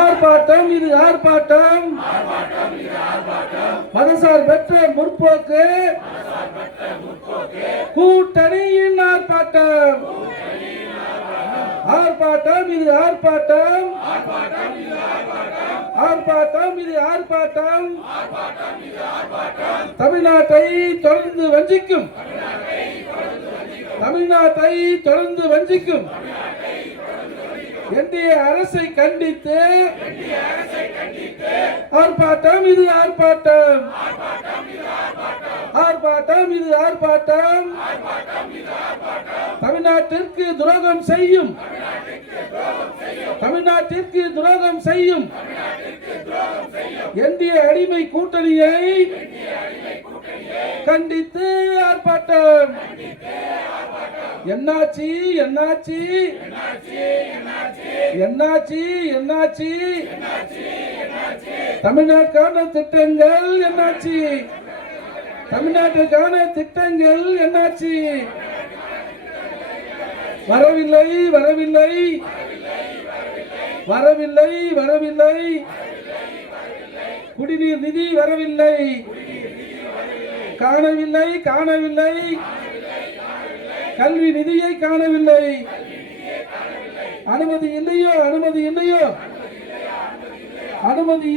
ஆர்ப்பாட்டம் இது ஆர்ப்பாட்டம். மதசார்பற்ற முற்போக்கு கூட்டணியின் ஆர்ப்பாட்டம். ஆர்ப்பாட்டம் இது ஆர்ப்பாட்டம். ஆர்ப்பாட்டம் இது ஆர்ப்பாட்டம். தமிழ்நாட்டை தொடர்ந்து வஞ்சிக்கும், தமிழ்நாட்டை தொடர்ந்து வஞ்சிக்கும் என்டிஏ அரசை கண்டித்து ஆர்ப்பாட்டம் இது ஆர்ப்பாட்டம். ஆர்ப்பாட்டம் இது ஆர்ப்பாட்டம். தமிழ்நாட்டிற்கு துரோகம் செய்யும், தமிழ்நாட்டிற்கு துரோகம் செய்யும் என்டிஏ அடிமை கூட்டணியை கண்டித்து ஆர்ப்பாட்டம். என்னாச்சு என்னாச்சு என்னாச்சு என்னாச்சு தமிழ்நாட்டுக்கான திட்டங்கள் என்னாச்சு? தமிழ்நாட்டுக்கான திட்டங்கள் என்னாச்சு? வரவில்லை வரவில்லை வரவில்லை வரவில்லை. குடிநீர் நிதி வரவில்லை, காணவில்லை காணவில்லை. கல்வி நிதியை காணவில்லை. அனுமதி இல்லையோ, அனுமதி இல்லையோ, அனுமதி